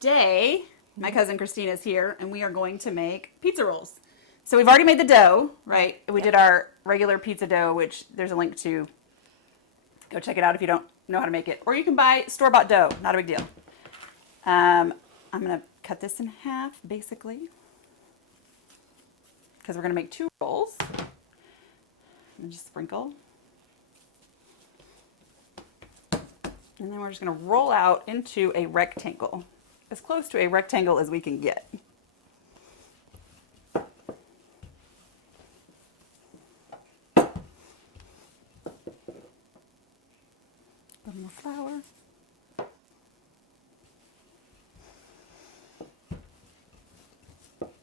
today my cousin Christina is here and we are going to make pizza rolls. So we've already made the dough, right? We did our regular pizza dough, which there's a link to. Go check it out if you don't know how to make it. Or you can buy store-bought dough, not a big deal. I'm going to cut this in half, basically, because we're going to make 2 rolls. And just sprinkle. And then we're just going to roll out into a rectangle, as close to a rectangle as we can get. A little more flour.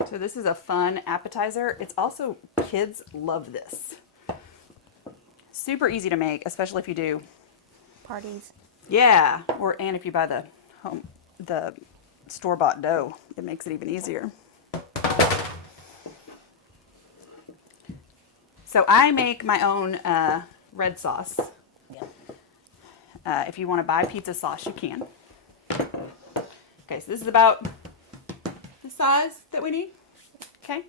So this is a fun appetizer. It's also, kids love this. Super easy to make, especially if you do parties. Yeah, and if you buy the store-bought dough, it makes it even easier. So I make my own red sauce. If you want to buy pizza sauce, you can. Okay, so this is about the size that we need. Okay.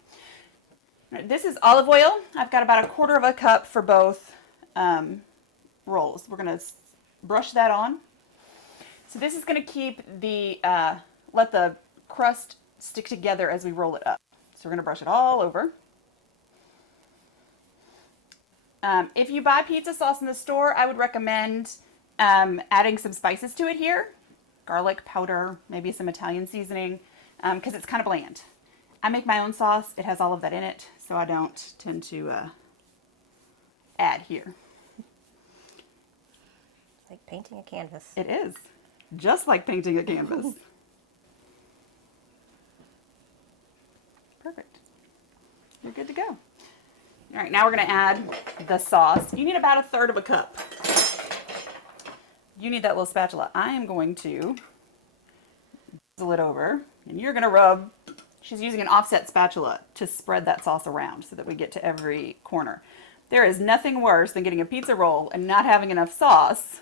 All right, this is olive oil. I've got about 1/4 cup for both rolls. We're going to brush that on. So this is going to keep let the crust stick together as we roll it up. So we're going to brush it all over. If you buy pizza sauce in the store, I would recommend adding some spices to it here. Garlic powder, maybe some Italian seasoning, because it's kind of bland. I make my own sauce. It has all of that in it, so I don't tend to add here. Like painting a canvas. It is. Just like painting a canvas. Perfect. You're good to go. All right, now we're going to add the sauce. You need about 1/3 cup. You need that little spatula. I am going to drizzle it over, and you're going to rub. She's using an offset spatula to spread that sauce around so that we get to every corner. There is nothing worse than getting a pizza roll and not having enough sauce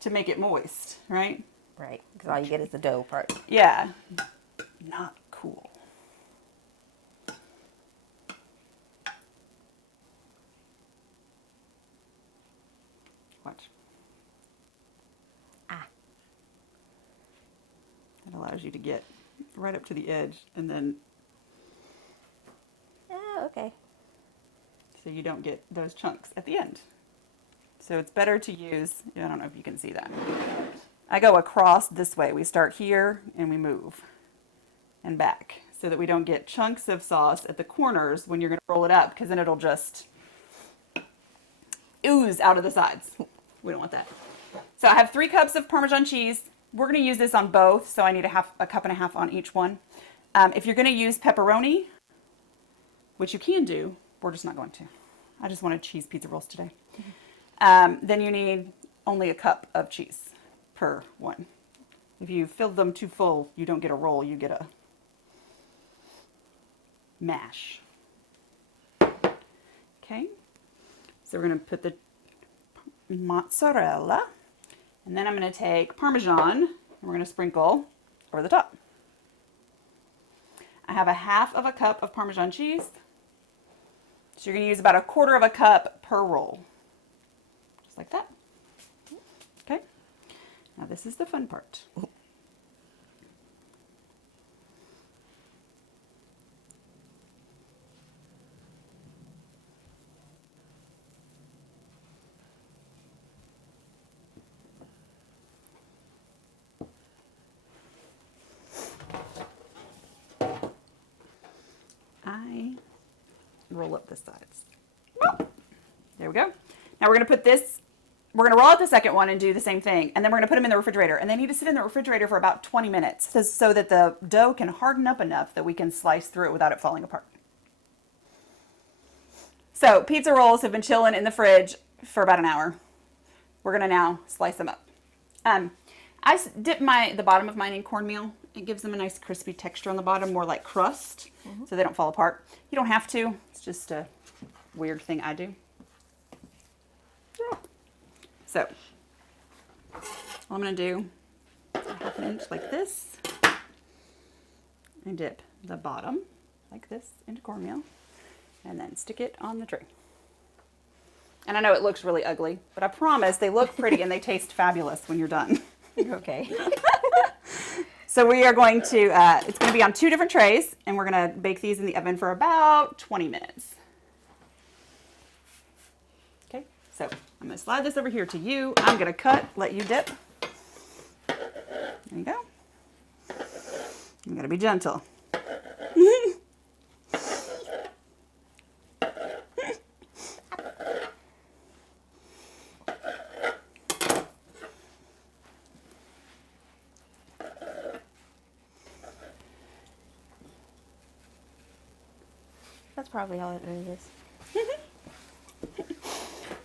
to make it moist, right? Right, because all you get is the dough part. Yeah. Not cool. Watch. Ah. That allows you to get right up to the edge and then Oh, okay. so you don't get those chunks at the end. So it's better to use, I don't know if you can see that. I go across this way. We start here and we move and back so that we don't get chunks of sauce at the corners when you're going to roll it up, because then it'll just ooze out of the sides. We don't want that. So I have 3 cups of Parmesan cheese. We're going to use this on both, so I need a cup and a half on each one. If you're going to use pepperoni, which you can do, we're just not going to. I just wanted cheese pizza rolls today. Then you need only a cup of cheese per one. If you fill them too full, you don't get a roll, you get a mash. Okay, so we're going to put the mozzarella, and then I'm going to take Parmesan, and we're going to sprinkle over the top. I have 1/2 cup of Parmesan cheese, so you're going to use about 1/4 cup per roll. Like that. Okay. Now this is the fun part. I roll up the sides. There we go. Now we're going to put this. We're going to roll out the second one and do the same thing. And then we're going to put them in the refrigerator. And they need to sit in the refrigerator for about 20 minutes so that the dough can harden up enough that we can slice through it without it falling apart. So pizza rolls have been chilling in the fridge for about an hour. We're going to now slice them up. I dip the bottom of mine in cornmeal. It gives them a nice crispy texture on the bottom, more like crust, so they don't fall apart. You don't have to. It's just a weird thing I do. So, all I'm going to do is And like this. And dip the bottom like this into cornmeal. And then stick it on the tray. And I know it looks really ugly, but I promise they look pretty and they taste fabulous when you're done. Okay. So we are going to, it's going to be on 2 different trays, and we're going to bake these in the oven for about 20 minutes. Okay, so I'm going to slide this over here to you. I'm going to cut, let you dip. There you go. I'm going to be gentle. That's probably all it really is.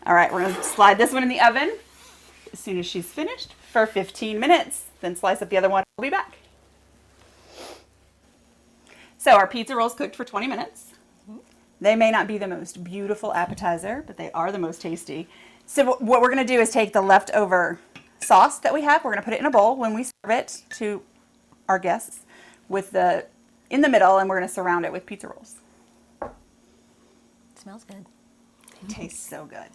All right, we're going to slide this one in the oven as soon as she's finished for 15 minutes. Then slice up the other one. We'll be back. So our pizza rolls cooked for 20 minutes. They may not be the most beautiful appetizer, but they are the most tasty. So what we're going to do is take the leftover sauce that we have. We're going to put it in a bowl when we serve it to our guests in the middle, and we're going to surround it with pizza rolls. Smells good. It tastes so good.